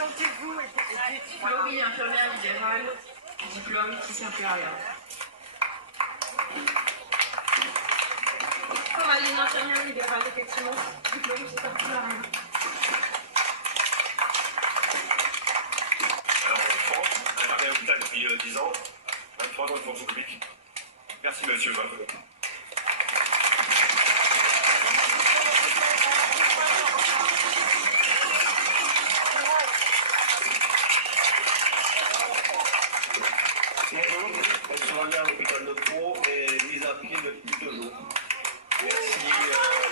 Présentez-vous et Laurie, infirmière libérale, diplôme qui sert plus à rien. Coraline, infirmière libérale, effectivement, diplôme qui sert plus à rien. Alors, en France, j'ai travaillé à l'hôpital depuis 10 ans, 23 ans de fonction publique. Merci, monsieur. Elle se rendait à l'hôpital de Pau et mise à pied depuis 2 jours. Merci le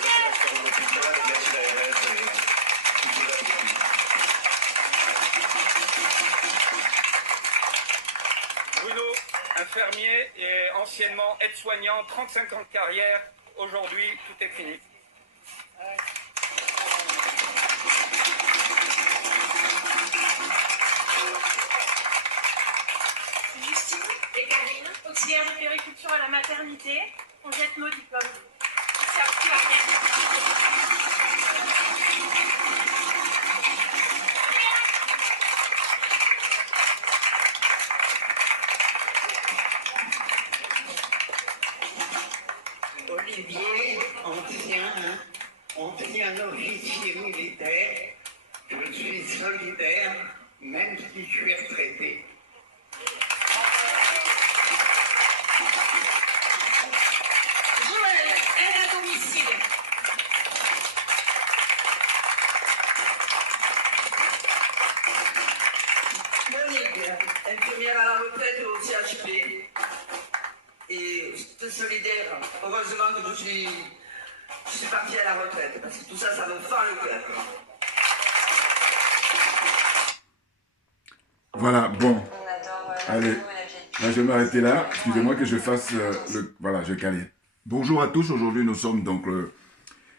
directeur de l'hôpital, merci l'ARS et toutes les activités. Bruno, infirmier et anciennement aide-soignant, 35 ans de carrière. Aujourd'hui, tout est fini. Justine et Karine, auxiliaire de périculture à la maternité, on jette nos diplômes. Qui servent plus à rien. Olivier, ancien officier militaire, je suis solidaire, même si je suis retraité. Joël, aide à domicile. Monique, infirmière à la retraite au CHP. Et j'étais solidaire. Heureusement que je suis parti à la retraite. Parce que tout ça, ça me fend le cœur. Voilà, bon. Allez, là, je vais m'arrêter là. Excusez-moi que je fasse le... Voilà, je vais caler. Bonjour à tous. Aujourd'hui, nous sommes donc le...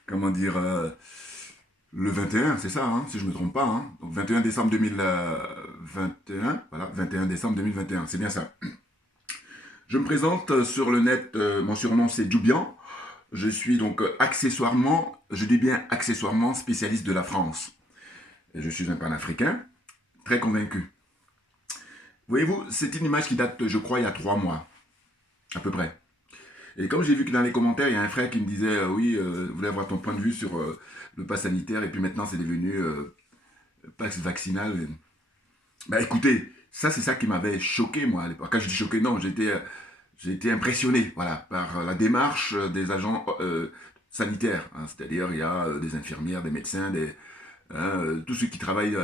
Comment dire... le 21, c'est ça, hein, si je ne me trompe pas. Hein. Donc 21 décembre 2021. Voilà, 21 décembre 2021. C'est bien ça. Je me présente sur le net. Mon surnom, c'est Djoubian. Je suis donc accessoirement, je dis bien accessoirement, spécialiste de la France. Et je suis un panafricain, très convaincu. Voyez-vous, c'est une image qui date, je crois, il y a 3 mois, à peu près. Et comme j'ai vu que dans les commentaires, il y a un frère qui me disait, oui, vous voulez avoir ton point de vue sur le pass sanitaire, et puis maintenant c'est devenu pass vaccinal. Bah écoutez, ça c'est ça qui m'avait choqué, moi, à l'époque. Quand je dis choqué, non, j'ai été impressionné, voilà, par la démarche des agents sanitaires. Hein, c'est-à-dire, il y a des infirmières, des médecins, tous ceux qui travaillent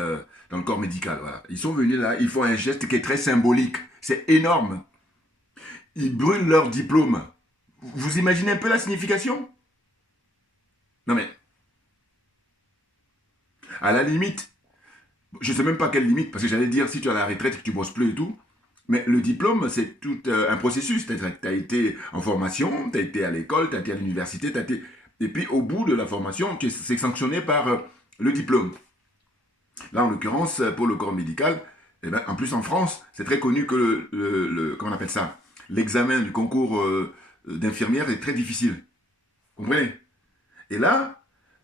dans le corps médical. Voilà. Ils sont venus là, ils font un geste qui est très symbolique. C'est énorme. Ils brûlent leur diplôme. Vous imaginez un peu la signification? Non mais, à la limite, je ne sais même pas quelle limite, parce que j'allais dire, si tu es à la retraite et que tu ne bosses plus et tout, mais le diplôme, c'est tout un processus. Tu as été en formation, tu as été à l'école, tu as été à l'université, et puis au bout de la formation, c'est sanctionné par le diplôme. Là, en l'occurrence, pour le corps médical, eh ben, en plus en France, c'est très connu que comment on appelle ça, l'examen du concours d'infirmière est très difficile. Vous comprenez? Et là,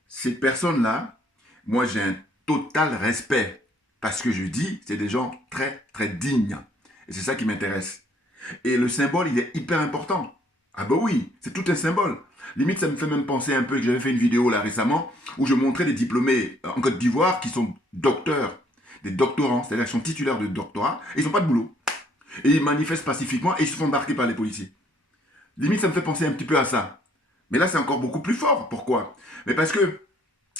ces personnes-là, moi j'ai un total respect. Parce que je dis, c'est des gens très, très dignes. Et c'est ça qui m'intéresse. Et le symbole, il est hyper important. Ah bah oui, c'est tout un symbole. Limite, ça me fait même penser un peu que j'avais fait une vidéo là récemment où je montrais des diplômés en Côte d'Ivoire qui sont docteurs, des doctorants, c'est-à-dire qu'ils sont titulaires de doctorat et ils n'ont pas de boulot. Et ils manifestent pacifiquement et ils se font embarquer par les policiers. Limite, ça me fait penser un petit peu à ça. Mais là, c'est encore beaucoup plus fort. Pourquoi? Mais parce que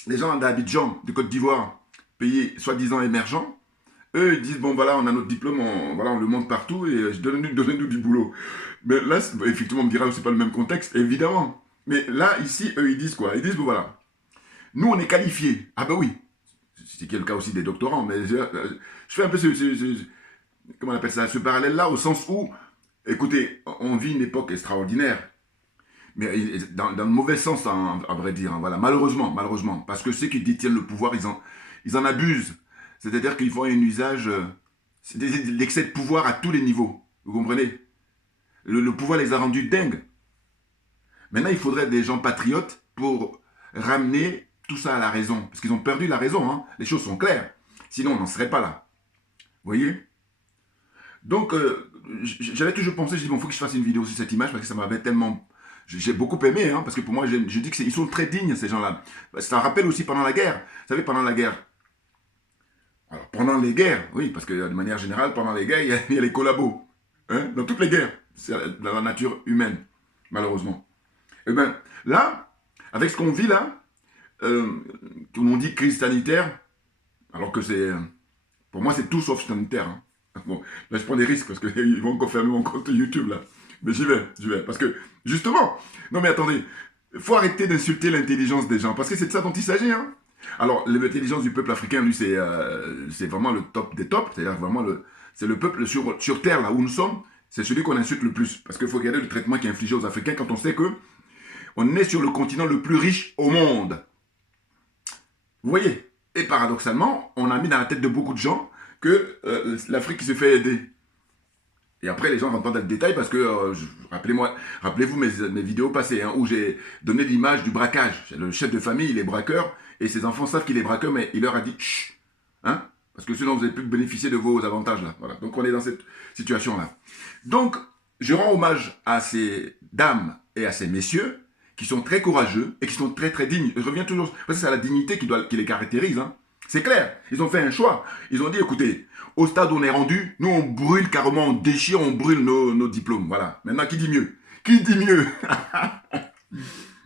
les gens d'Abidjan, de Côte d'Ivoire, pays soi-disant émergents, eux, ils disent, bon, voilà, on a notre diplôme, on le montre partout et donnez-nous du boulot. Mais là, effectivement, on me dira que ce n'est pas le même contexte, évidemment. Mais là, ici, eux, ils disent quoi? Ils disent, bon, voilà, nous, on est qualifiés. Ah ben oui, c'est le cas aussi des doctorants, mais je fais un peu comment on appelle ça, ce parallèle-là, au sens où, écoutez, on vit une époque extraordinaire, mais dans le mauvais sens, à vrai dire, hein, voilà, malheureusement, parce que ceux qui détiennent le pouvoir, ils en abusent. C'est-à-dire qu'ils font un usage, l'excès de pouvoir à tous les niveaux. Vous comprenez? Le pouvoir les a rendus dingues. Maintenant, il faudrait des gens patriotes pour ramener tout ça à la raison. Parce qu'ils ont perdu la raison. Hein. Les choses sont claires. Sinon, on n'en serait pas là. Vous voyez? Donc, j'avais toujours pensé, je dis, bon, il faut que je fasse une vidéo sur cette image parce que ça m'avait tellement... J'ai beaucoup aimé, hein, parce que pour moi, je dis qu'ils sont très dignes, ces gens-là. Ça rappelle aussi pendant la guerre. Vous savez, pendant la guerre. Alors, pendant les guerres, oui, parce que de manière générale, pendant les guerres, il y a les collabos. Hein, dans toutes les guerres. C'est dans la nature humaine, malheureusement. Et bien, là, avec ce qu'on vit là, tout le monde dit crise sanitaire, alors que c'est... Pour moi, c'est tout sauf sanitaire. Hein. Bon, là, je prends des risques parce qu'ils vont encore fermer mon compte YouTube, là. Mais j'y vais, parce que, justement, non mais attendez, il faut arrêter d'insulter l'intelligence des gens, parce que c'est de ça dont il s'agit, hein. Alors, l'intelligence du peuple africain, lui, c'est vraiment le top des tops, c'est-à-dire vraiment, c'est le peuple sur Terre, là où nous sommes, c'est celui qu'on insulte le plus, parce qu'il faut regarder le traitement qui est infligé aux Africains quand on sait que on est sur le continent le plus riche au monde. Vous voyez? Et paradoxalement, on a mis dans la tête de beaucoup de gens que l'Afrique se fait aider. Et après, les gens rentrent dans le détail parce que, rappelez-vous mes vidéos passées, hein, où j'ai donné l'image du braquage. Le chef de famille, il est braqueur, et ses enfants savent qu'il est braqueur, mais il leur a dit « Chut !» hein, parce que sinon, vous n'avez plus bénéficier de vos avantages, là. Voilà. Donc, on est dans cette situation-là. Donc, je rends hommage à ces dames et à ces messieurs qui sont très courageux et qui sont très, très dignes. Je reviens toujours, parce que c'est la dignité qui les caractérise, hein. C'est clair, ils ont fait un choix. Ils ont dit, écoutez, au stade où on est rendu, nous on brûle carrément, on déchire, on brûle nos diplômes. Voilà. Maintenant, qui dit mieux? Qui dit mieux?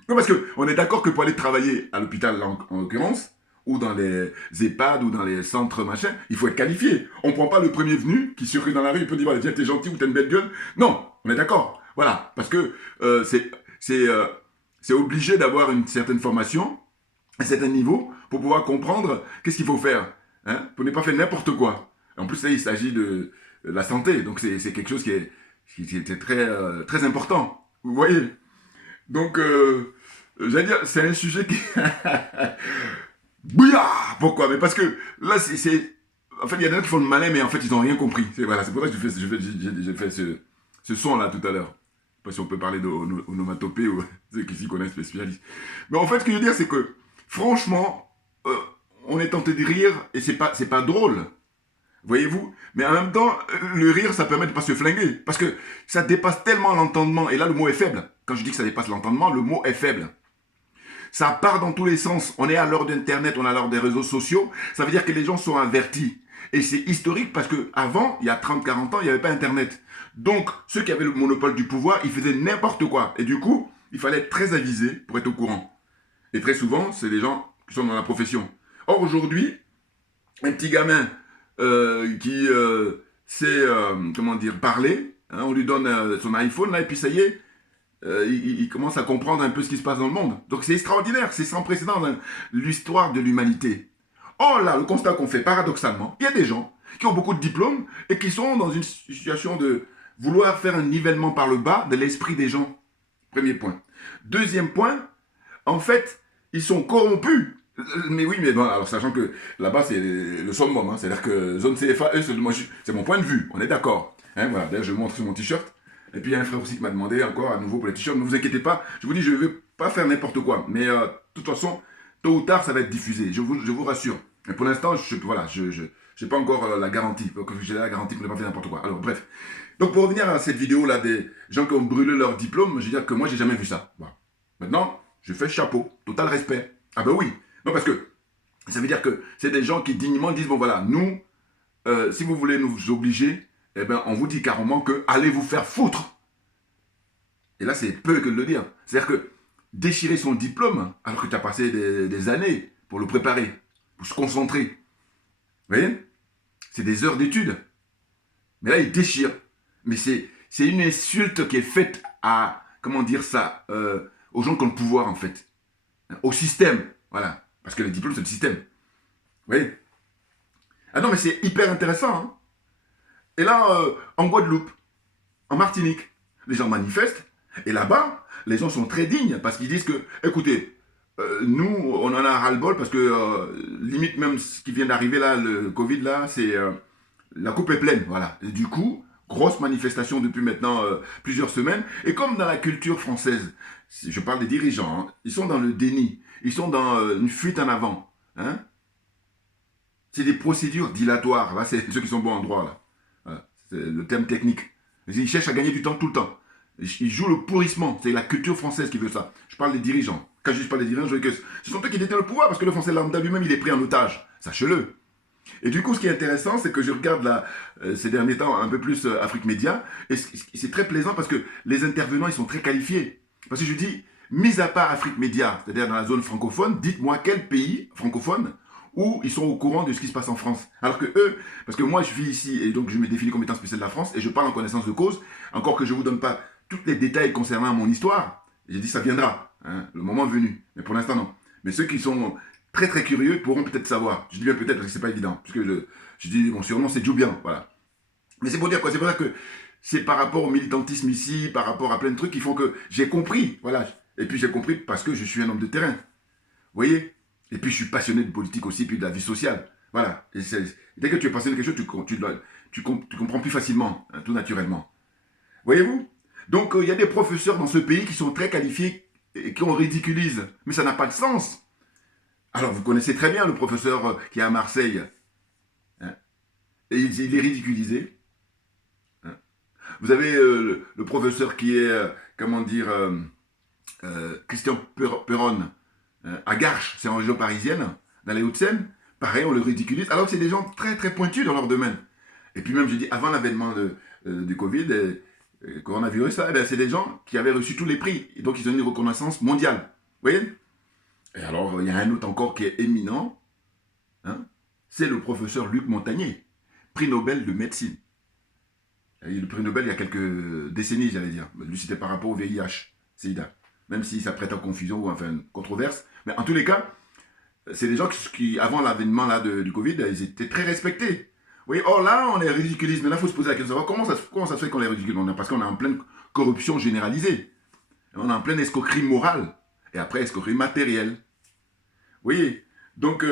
Non, parce qu'on est d'accord que pour aller travailler à l'hôpital, en l'occurrence, ou dans les EHPAD, ou dans les centres machin, il faut être qualifié. On ne prend pas le premier venu qui circule dans la rue, il peut dire, voilà, tiens, t'es gentil ou t'as une belle gueule. Non, on est d'accord. Voilà. Parce que c'est obligé d'avoir une certaine formation, un certain niveau, pour pouvoir comprendre qu'est-ce qu'il faut faire, hein, pour ne pas faire n'importe quoi. En plus, là, il s'agit de la santé, donc c'est quelque chose qui est très, très important, vous voyez. Donc, j'allais dire, c'est un sujet qui... Bouillard! Pourquoi? Mais parce que là, en fait, il y a des gens qui font le malin, mais en fait, ils n'ont rien compris. Voilà, c'est pour ça que j'ai fait ce son-là tout à l'heure. Je ne sais pas si on peut parler d'onomatopée ou ceux qui s'y connaissent spécialistes. Mais en fait, ce que je veux dire, c'est que, franchement, on est tenté de rire et c'est pas drôle. Voyez-vous? Mais en même temps, le rire, ça permet de ne pas se flinguer. Parce que ça dépasse tellement l'entendement. Et là, le mot est faible. Quand je dis que ça dépasse l'entendement, le mot est faible. Ça part dans tous les sens. On est à l'heure d'Internet, on est à l'heure des réseaux sociaux. Ça veut dire que les gens sont avertis. Et c'est historique parce qu'avant, il y a 30-40 ans, il n'y avait pas Internet. Donc, ceux qui avaient le monopole du pouvoir, ils faisaient n'importe quoi. Et du coup, il fallait être très avisé pour être au courant. Et très souvent, c'est des gens qui sont dans la profession. Or, aujourd'hui, un petit gamin qui sait, comment dire, parler, hein, on lui donne son iPhone, là, et puis ça y est, il commence à comprendre un peu ce qui se passe dans le monde. Donc c'est extraordinaire, c'est sans précédent dans l'histoire de l'humanité. Or là, le constat qu'on fait, paradoxalement, il y a des gens qui ont beaucoup de diplômes et qui sont dans une situation de vouloir faire un nivellement par le bas de l'esprit des gens. Premier point. Deuxième point, en fait, ils sont corrompus. Mais oui, mais bon, alors sachant que là-bas, c'est le summum, hein, c'est-à-dire que zone CFA, c'est mon point de vue, on est d'accord. Hein, voilà, d'ailleurs, je montre sur mon t-shirt. Et puis, il y a un frère aussi qui m'a demandé encore à nouveau pour les t-shirts. Ne vous inquiétez pas, je vous dis, je ne vais pas faire n'importe quoi. Mais de toute façon, tôt ou tard, ça va être diffusé, je vous rassure. Mais pour l'instant, je n'ai pas encore la garantie. J'ai la garantie que je ne vais pas faire n'importe quoi. Alors, bref. Donc, pour revenir à cette vidéo-là des gens qui ont brûlé leur diplôme, je veux dire que moi, j'ai jamais vu ça. Voilà. Maintenant, je fais chapeau, total respect. Ah ben oui. Non, parce que ça veut dire que c'est des gens qui dignement disent, bon voilà, nous, si vous voulez nous obliger, eh ben, on vous dit carrément que allez vous faire foutre. Et là, c'est peu que de le dire. C'est-à-dire que déchirer son diplôme, alors que tu as passé des années pour le préparer, pour se concentrer. Vous voyez? C'est des heures d'études. Mais là, il déchire. Mais c'est une insulte qui est faite à, comment dire ça, aux gens qui ont le pouvoir, en fait. Au système. Voilà. Parce que les diplômes, c'est le système. Vous voyez? Ah non, mais c'est hyper intéressant. Hein. Et là, en Guadeloupe, en Martinique, les gens manifestent. Et là-bas, les gens sont très dignes parce qu'ils disent que, écoutez, nous, on en a ras-le-bol parce que, limite même ce qui vient d'arriver là, le Covid là, c'est la coupe est pleine. Voilà. Et du coup, grosse manifestation depuis maintenant plusieurs semaines. Et comme dans la culture française, je parle des dirigeants, hein, ils sont dans le déni. Ils sont dans une fuite en avant. Hein? C'est des procédures dilatoires. Là, c'est ceux qui sont bons en droit. Là. Voilà. C'est le terme technique. Ils cherchent à gagner du temps tout le temps. Ils jouent le pourrissement. C'est la culture française qui veut ça. Je parle des dirigeants. Quand je dis pas des dirigeants, je veux que ce sont eux qui détiennent le pouvoir parce que le français lambda lui-même, il est pris en otage. Sachez-le. Et du coup, ce qui est intéressant, c'est que je regarde là, ces derniers temps un peu plus Afrique Média, et c'est très plaisant parce que les intervenants, ils sont très qualifiés. Parce que je dis, mis à part Afrique Média, c'est-à-dire dans la zone francophone, dites-moi quel pays francophone où ils sont au courant de ce qui se passe en France. Alors que eux, parce que moi je vis ici et donc je me définis comme étant spécial de la France et je parle en connaissance de cause, encore que je ne vous donne pas tous les détails concernant mon histoire, j'ai dit ça viendra, hein, le moment venu, mais pour l'instant non. Mais ceux qui sont très très curieux pourront peut-être savoir. Je dis bien peut-être parce que c'est pas évident, puisque je dis mon surnom c'est Djoubian, voilà. Mais c'est pour dire quoi, c'est pour ça que c'est par rapport au militantisme ici, par rapport à plein de trucs qui font que j'ai compris, voilà. Et puis j'ai compris parce que je suis un homme de terrain, vous voyez. Et puis je suis passionné de politique aussi, puis de la vie sociale, voilà. Et dès que tu es passionné de quelque chose, tu comprends plus facilement, hein, tout naturellement. Voyez-vous? Donc il y a des professeurs dans ce pays qui sont très qualifiés et qui on ridiculise, mais ça n'a pas de sens. Alors, vous connaissez très bien le professeur qui est à Marseille. Hein, et il est ridiculisé. Hein. Vous avez le professeur qui est, comment dire, Christian Perron, à Garches, c'est en région parisienne, dans les Hauts-de-Seine. Pareil, on le ridiculise, alors que c'est des gens très très pointus dans leur domaine. Et puis même, je dis, avant l'avènement du Covid, coronavirus, c'est des gens qui avaient reçu tous les prix. Et donc, ils ont une reconnaissance mondiale. Vous voyez? Et alors, il y a un autre encore qui est éminent, hein, c'est le professeur Luc Montagnier, prix Nobel de médecine. Il a eu le prix Nobel il y a quelques décennies, j'allais dire. Lui, c'était par rapport au VIH, SIDA. Même si ça prête à confusion ou enfin controverse. Mais en tous les cas, c'est des gens qui avant l'avènement du Covid, ils étaient très respectés. Oui, oh là, on est ridiculiste. Mais là, il faut se poser la question, comment ça se fait qu'on est ridicule? Parce qu'on est en pleine corruption généralisée. On est en pleine escroquerie morale. Et après, escroquerie matérielle. Vous voyez, donc,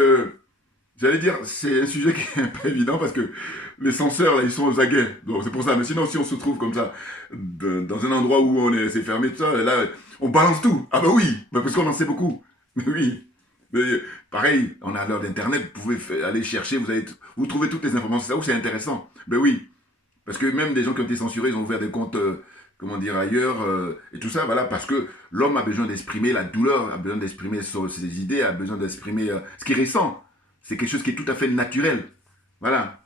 j'allais dire, c'est un sujet qui est un peu évident parce que les censeurs, là, ils sont aux aguets. Donc, c'est pour ça. Mais sinon, si on se trouve comme ça, dans un endroit où c'est fermé, tout ça, là, on balance tout. Ah bah oui, parce qu'on en sait beaucoup. Mais oui. Mais, pareil, on a à l'heure d'Internet, vous pouvez aller chercher, vous trouvez toutes les informations. C'est là où c'est intéressant. Ben oui. Parce que même des gens qui ont été censurés, ils ont ouvert des comptes... comment dire, ailleurs, et tout ça, voilà, parce que l'homme a besoin d'exprimer la douleur, a besoin d'exprimer ses idées, a besoin d'exprimer ce qu'il ressent. C'est quelque chose qui est tout à fait naturel, voilà.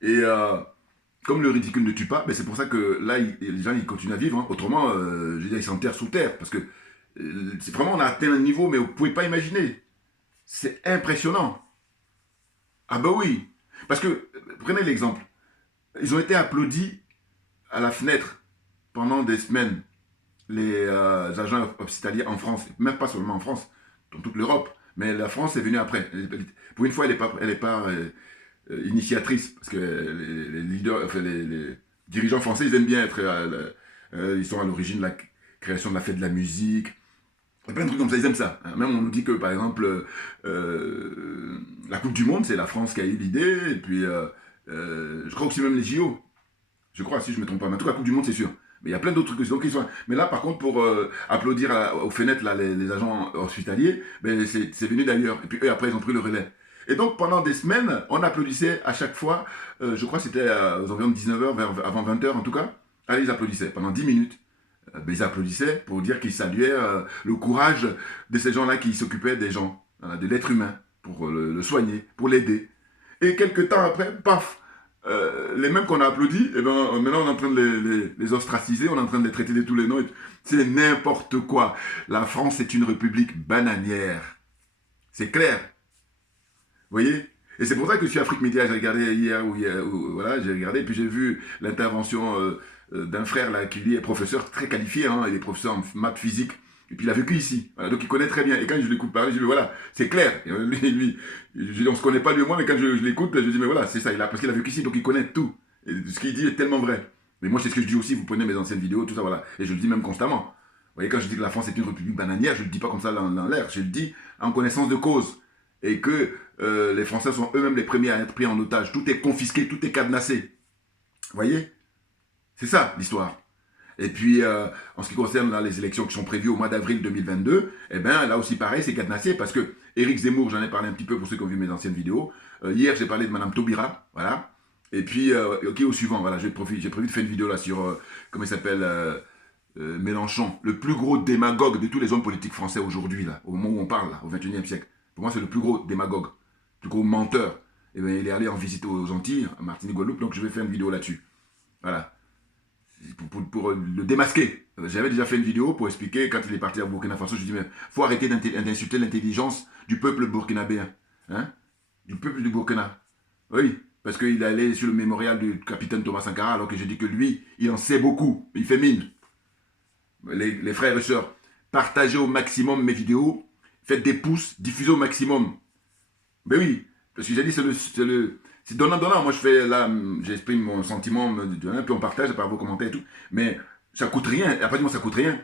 Et comme le ridicule ne tue pas, ben c'est pour ça que là, les gens, ils continuent à vivre, hein. Autrement, je veux dire, ils s'enterrent sous terre, parce que c'est vraiment, on a atteint un niveau, mais vous ne pouvez pas imaginer. C'est impressionnant. Ah ben oui, parce que, prenez l'exemple, ils ont été applaudis à la fenêtre pendant des semaines, les agents hospitaliers en France, même pas seulement en France, dans toute l'Europe, mais la France est venue après. Pour une fois, elle n'est pas initiatrice, parce que les leaders, enfin, les dirigeants français, ils aiment bien être, ils sont à l'origine de la création de la fête de la musique, il y a plein de trucs comme ça, ils aiment ça. Même on nous dit que, par exemple, la Coupe du Monde, c'est la France qui a eu l'idée, et puis je crois aussi même les JO. Je crois, si je ne me trompe pas. Mais en tout cas, la Coupe du Monde, c'est sûr. Mais il y a plein d'autres trucs. Donc, mais là, par contre, pour applaudir aux fenêtres là, les agents hospitaliers, ben, c'est venu d'ailleurs. Et puis eux, après, ils ont pris le relais. Et donc, pendant des semaines, on applaudissait à chaque fois. Je crois que c'était aux environs de 19h, avant 20h en tout cas. Allez, ils applaudissaient. Pendant 10 minutes, ben, ils applaudissaient pour dire qu'ils saluaient le courage de ces gens-là qui s'occupaient des gens, de l'être humain, pour le soigner, pour l'aider. Et quelques temps après, paf, les mêmes qu'on a applaudi, eh ben, maintenant on est en train de les ostraciser, on est en train de les traiter de tous les noms. C'est n'importe quoi. La France est une république bananière. C'est clair. Vous voyez? Et c'est pour ça que sur Afrique Média, j'ai regardé hier, voilà, j'ai regardé, puis j'ai vu l'intervention d'un frère là, qui lui est professeur très qualifié, hein, il est professeur en maths physique, et puis il a vécu ici. Voilà, donc il connaît très bien. Et quand je l'écoute parler, je dis, voilà, c'est clair. Et lui, on ne se connaît pas lui et moi, mais quand je l'écoute, je dis, mais voilà, c'est ça, parce qu'il a vécu ici, donc il connaît tout. Et ce qu'il dit est tellement vrai. Mais moi, c'est ce que je dis aussi, vous prenez mes anciennes vidéos, tout ça, voilà. Et je le dis même constamment. Vous voyez, quand je dis que la France est une république bananière, je ne le dis pas comme ça dans l'air, je le dis en connaissance de cause. Et que les Français sont eux-mêmes les premiers à être pris en otage. Tout est confisqué, tout est cadenassé. Vous voyez? C'est ça, l'histoire. Et puis, en ce qui concerne là, les élections qui sont prévues au mois d'avril 2022, eh bien, là aussi pareil, c'est cadenassé parce que Éric Zemmour, j'en ai parlé un petit peu pour ceux qui ont vu mes anciennes vidéos. Hier, j'ai parlé de Madame Taubira, voilà. Et puis, ok, au suivant, voilà, j'ai prévu de faire une vidéo là sur, comment il s'appelle, Mélenchon, le plus gros démagogue de tous les hommes politiques français aujourd'hui, là, au moment où on parle, là, au XXIe siècle. Pour moi, c'est le plus gros démagogue, le plus gros menteur. Et bien, il est allé en visite aux Antilles, à Martinique, Guadeloupe, donc je vais faire une vidéo là-dessus. Voilà. Pour le démasquer. J'avais déjà fait une vidéo pour expliquer, quand il est parti à Burkina Faso, je dis, mais faut arrêter d'insulter l'intelligence du peuple burkinabéen. Hein? Du peuple du Burkina. Oui, parce qu'il est allé sur le mémorial du capitaine Thomas Sankara, alors que je dis que lui, il en sait beaucoup, il fait mine. Les frères et sœurs, partagez au maximum mes vidéos, faites des pouces, diffusez au maximum. Ben oui, parce que j'ai dit, c'est donnant-donnant. Moi, je fais là, j'exprime mon sentiment, puis on partage par vos commentaires et tout. Mais ça coûte rien. Après, moi, ça coûte rien.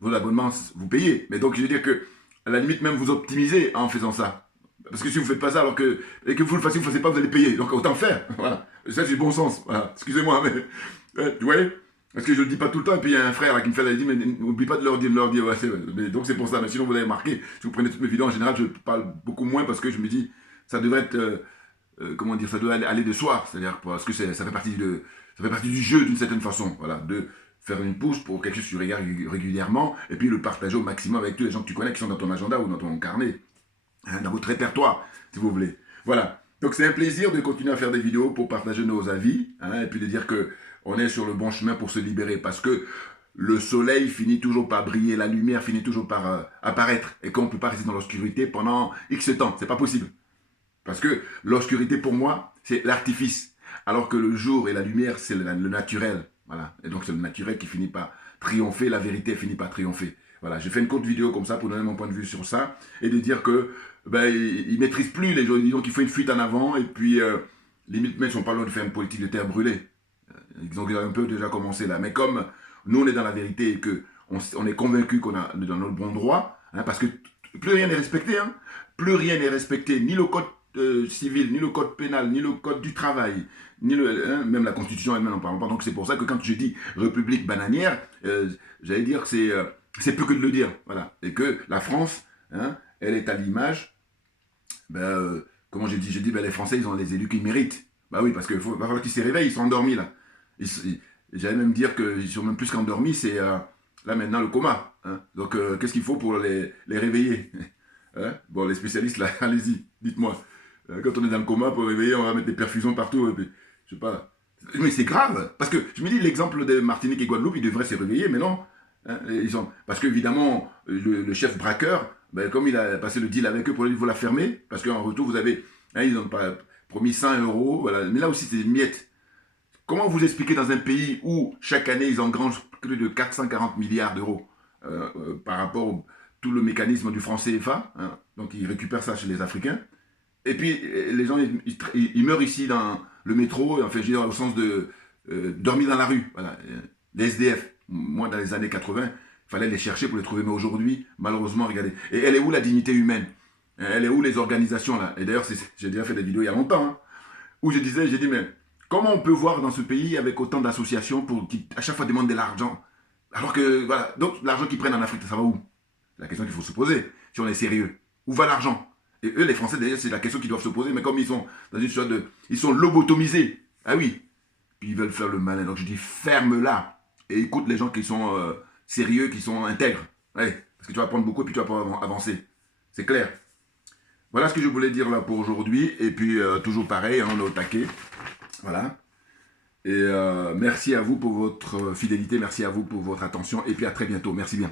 Vos abonnements, vous payez. Mais donc, je veux dire que, à la limite, même vous optimisez en faisant ça. Parce que si vous ne faites pas ça, alors que vous le fassiez, vous ne le faites pas, vous allez payer. Donc, autant faire. Voilà. Ça, c'est du bon sens. Voilà. Excusez-moi, mais. Tu voyez? Parce que je ne le dis pas tout le temps. Et puis, il y a un frère là, qui me fait la dit, mais n'oublie pas de leur dire. Ouais, donc, c'est pour ça. Mais sinon, vous l'avez marqué. Si vous prenez toutes mes vidéos, en général, je parle beaucoup moins parce que je me dis, ça devrait être. Comment dire, ça doit aller de soi, c'est-à-dire parce que ça fait partie du jeu d'une certaine façon, voilà, de faire une pouce pour quelque chose que tu regardes régulièrement, et puis le partager au maximum avec tous les gens que tu connais qui sont dans ton agenda ou dans ton carnet, hein, dans votre répertoire, si vous voulez. Voilà, donc c'est un plaisir de continuer à faire des vidéos pour partager nos avis, hein, et puis de dire que on est sur le bon chemin pour se libérer, parce que le soleil finit toujours par briller, la lumière finit toujours par apparaître, et qu'on ne peut pas rester dans l'obscurité pendant X temps, c'est pas possible. Parce que l'obscurité, pour moi, c'est l'artifice. Alors que le jour et la lumière, c'est le naturel. Voilà. Et donc, c'est le naturel qui finit par triompher. La vérité finit par triompher. Voilà. J'ai fait une courte vidéo comme ça pour donner mon point de vue sur ça. Et de dire que, ben, ils ne maîtrisent plus les gens. Donc, il faut une fuite en avant. Et puis, limite, même, ils ne sont pas loin de faire une politique de terre brûlée. Ils ont un peu déjà commencé là. Mais comme nous, on est dans la vérité et qu'on est convaincu qu'on est dans notre bon droit, hein, parce que plus rien n'est respecté, hein, plus rien n'est respecté, ni le code civil, ni le code pénal, ni le code du travail, ni même la constitution elle-même n'en parle pas. Donc c'est pour ça que quand je dis république bananière, j'allais dire que c'est peu que de le dire. Voilà. Et que la France, hein, elle est à l'image, comment j'ai dit, ben, les Français, ils ont les élus qu'ils méritent. Bah oui, parce qu'il va falloir qu'ils se réveillent, ils sont endormis là. J'allais même dire qu'ils sont même plus qu'endormis, c'est là maintenant le coma. Hein. Donc qu'est-ce qu'il faut pour les réveiller? Hein? Bon, les spécialistes là, allez-y, dites-moi. Quand on est dans le coma, pour réveiller, on va mettre des perfusions partout. Et puis, je sais pas. Mais c'est grave. Parce que je me dis, l'exemple de Martinique et Guadeloupe, ils devraient se réveiller, mais non. Hein, parce qu'évidemment, le chef braqueur, ben, comme il a passé le deal avec eux, pour lui, il faut la fermer. Parce qu'en retour, vous avez. Hein, ils n'ont pas promis 100 €. Voilà. Mais là aussi, c'est des miettes. Comment vous expliquez dans un pays où chaque année, ils engrangent plus de 440 milliards d'euros par rapport au tout le mécanisme du franc CFA, hein, donc ils récupèrent ça chez les Africains. Et puis, les gens, ils meurent ici dans le métro, enfin, je veux dire, au sens de dormir dans la rue. Voilà. Les SDF, moi, dans les années 80, il fallait les chercher pour les trouver. Mais aujourd'hui, malheureusement, regardez. Et elle est où la dignité humaine? Elle est où les organisations, là? Et d'ailleurs, j'ai déjà fait des vidéos il y a longtemps, hein, où j'ai dit, mais comment on peut voir dans ce pays, avec autant d'associations, qui à chaque fois demandent de l'argent? Alors que, voilà, donc l'argent qu'ils prennent en Afrique, ça va où? C'est la question qu'il faut se poser, si on est sérieux. Où va l'argent? Et eux, les Français, d'ailleurs, c'est la question qu'ils doivent se poser, mais comme ils sont dans une sorte de... Ils sont lobotomisés. Ah oui. Puis ils veulent faire le malin. Donc je dis, ferme-la. Et écoute les gens qui sont sérieux, qui sont intègres. Ouais. Parce que tu vas apprendre beaucoup et puis tu vas pouvoir avancer. C'est clair. Voilà ce que je voulais dire là pour aujourd'hui. Et puis, toujours pareil, hein, on est au taquet. Voilà. Et merci à vous pour votre fidélité. Merci à vous pour votre attention. Et puis à très bientôt. Merci bien.